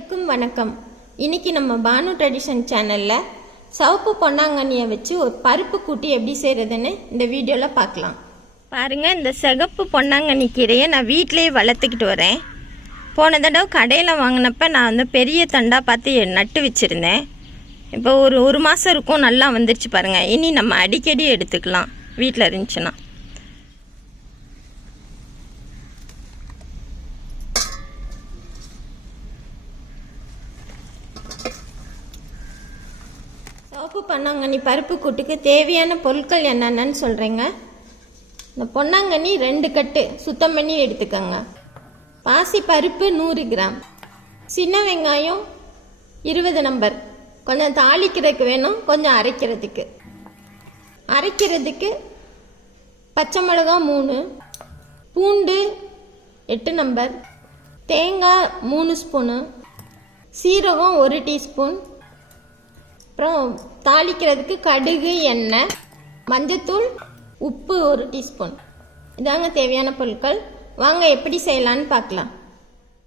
அனைவருக்கும் வணக்கம். இன்னைக்கு நம்ம பானு ட்ரெடிஷன் சேனலில் சிவப்பு பொன்னாங்கண்ணியை வச்சு ஒரு பருப்பு கூட்டி எப்படி செய்கிறதுன்னு இந்த வீடியோவில் பார்க்கலாம். பாருங்கள், இந்த சிகப்பு பொன்னாங்கண்ணி கீரையை நான் வீட்டிலேயே வளர்த்துக்கிட்டு வரேன். போன தடவை கடையில் வாங்கினப்ப நான் வந்து பெரிய தண்டாக பார்த்து நட்டு வச்சுருந்தேன். இப்போ ஒரு மாதம் இருக்கும், நல்லா வந்துருச்சு பாருங்கள். இனி நம்ம அடிக்கடி எடுத்துக்கலாம் வீட்டில் இருந்துச்சுன்னா. சிவப்பு பொன்னாங்கண்ணி பருப்பு கூட்டுக்கு தேவையான பொருட்கள் என்னென்னு சொல்கிறேங்க. இந்த பொன்னாங்கண்ணி 2 கட்டு சுத்தம் பண்ணி எடுத்துக்கோங்க. பாசி பருப்பு 100 கிராம், சின்ன வெங்காயம் 20 நம்பர், கொஞ்சம் தாளிக்கிறதுக்கு வேணும், கொஞ்சம் அரைக்கிறதுக்கு பச்சை மிளகா 3, பூண்டு 8 நம்பர், தேங்காய் 3 ஸ்பூனு, சீரகம் 1 டீஸ்பூன், அப்புறம் தாளிக்கிறதுக்கு கடுகு, எண்ணெய், மஞ்சத்தூள், உப்பு 1 டீஸ்பூன். இதாங்க தேவையான பொருட்கள். வாங்க எப்படி செய்யலான்னு பார்க்கலாம்.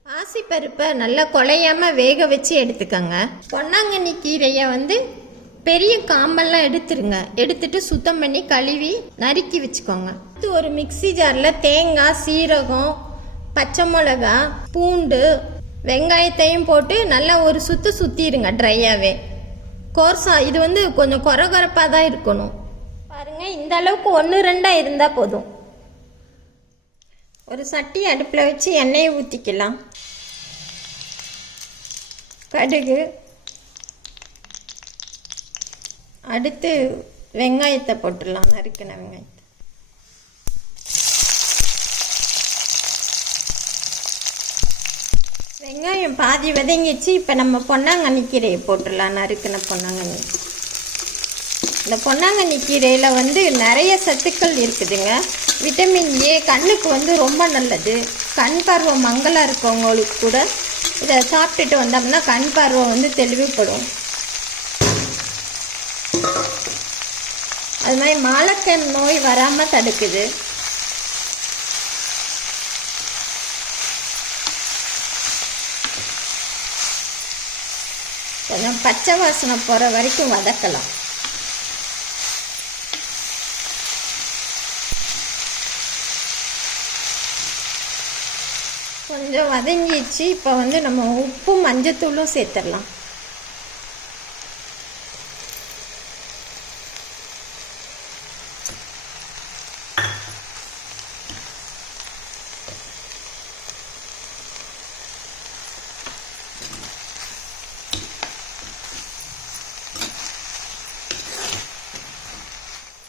பாசிப்பருப்பை நல்லா குழையாமல் வேக வச்சு எடுத்துக்கோங்க. பொன்னாங்கண்ணி கீரையை வந்து பெரிய காம்பெல்லாம் எடுத்துட்டு சுத்தம் பண்ணி கழுவி நறுக்கி வச்சுக்கோங்க. ஒரு மிக்சி ஜாரில் தேங்காய், சீரகம், பச்சை மிளகா, பூண்டு, வெங்காயத்தையும் போட்டு நல்லா ஒரு சுற்றிடுங்க ட்ரையாகவே. கோர்ஸா இது வந்து கொஞ்சம் கொரகொரப்பாக தான் இருக்கணும். பாருங்கள், இந்த அளவுக்கு 1-2 இருந்தால் போதும். ஒரு சட்டி அடுப்பில் வச்சு எண்ணெயை ஊற்றிக்கலாம். கடுகு, அடுத்து வெங்காயத்தை போட்டுடலாம், நறுக்கின வெங்காயத்தை. வெங்காயம் பாதி வதங்கிச்சு. இப்போ நம்ம பொன்னாங்கண்ணி கீரையை போட்டுடலாம், நறுக்கின பொன்னாங்கண்ணி. இந்த பொன்னாங்கண்ணி கீரையில் வந்து நிறைய சத்துக்கள் இருக்குதுங்க. விட்டமின் ஏ கண்ணுக்கு வந்து ரொம்ப நல்லது. கண் பார்வை மங்கலாக இருக்கவங்களுக்கு கூட இதை சாப்பிட்டுட்டு வந்தோம்னா கண் பார்வை வந்து தெளிவுபடும். அது மாதிரி மாலக்கண் நோய் வராமல் தடுக்குது. கொஞ்சம் பச்சை வாசனை போகிற வரைக்கும் வதக்கலாம். கொஞ்சம் வதங்கிச்சு. இப்போ வந்து நம்ம உப்பும் மஞ்சத்தூளும் சேர்த்துடலாம்.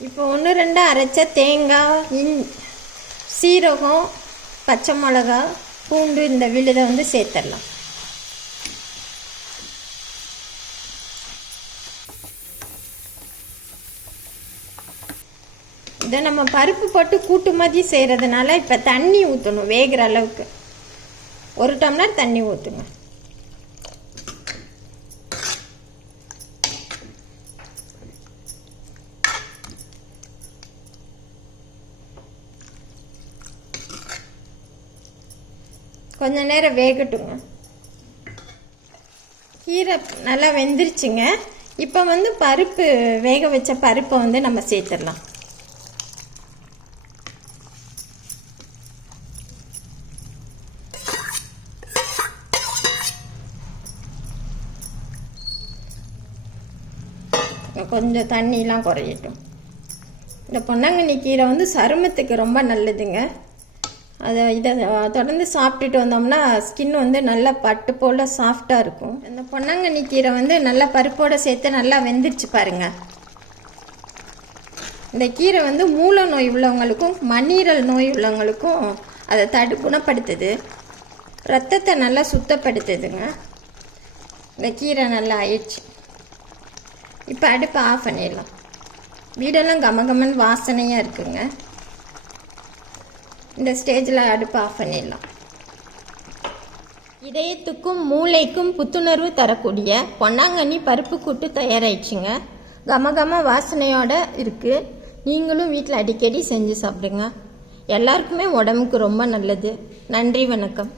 இப்போ 1-2 அரைச்ச தேங்காய், சீரகம், பச்சை மிளகா, பூண்டு இந்த விழுதை வந்து சேர்த்துடலாம். இதை நம்ம பருப்பு போட்டு கூட்டு மாதிரி செய்கிறதுனால இப்போ தண்ணி ஊற்றணும். வேகிற அளவுக்கு 1 டம்ளர் தண்ணி ஊற்றுங்க. கொஞ்ச நேரம் வேகட்டுங்க. கீரை நல்லா வெந்துருச்சுங்க. இப்போ வந்து பருப்பு, வேக வச்ச பருப்பை வந்து நம்ம சேர்த்துடலாம். கொஞ்சம் தண்ணியெலாம் குறையட்டும். இந்த பொன்னாங்கண்ணி கீரை வந்து சருமத்துக்கு ரொம்ப நல்லதுங்க. இதை தொடர்ந்து சாப்பிட்டுட்டு வந்தோம்னா ஸ்கின் வந்து நல்லா பட்டு போல் சாஃப்டாக இருக்கும். இந்த பொன்னாங்கண்ணி கீரை வந்து நல்லா பருப்போடு சேர்த்து நல்லா வெந்துருச்சு பாருங்கள். இந்த கீரை வந்து மூல நோய் உள்ளவங்களுக்கும் மண்ணீரல் நோய் உள்ளவங்களுக்கும் அதை குணப்படுத்துது. ரத்தத்தை நல்லா சுத்தப்படுத்துதுங்க. இந்த கீரை நல்லா ஆயிடுச்சு. இப்போ அடுப்பை ஆஃப் பண்ணிடலாம். வீடெல்லாம் கமகமன் வாசனையாக இருக்குங்க. இந்த ஸ்டேஜில் அடுப்பு ஆஃப் பண்ணிடலாம். இதயத்துக்கும் மூளைக்கும் புத்துணர்வு தரக்கூடிய பொன்னாங்கண்ணி பருப்பு கூட்டு தயாராகிடுச்சுங்க. கமகம வாசனையோடு இருக்குது. நீங்களும் வீட்டில் அடிக்கடி செஞ்சு சாப்பிடுங்க. எல்லாருக்குமே உடம்புக்கு ரொம்ப நல்லது. நன்றி, வணக்கம்.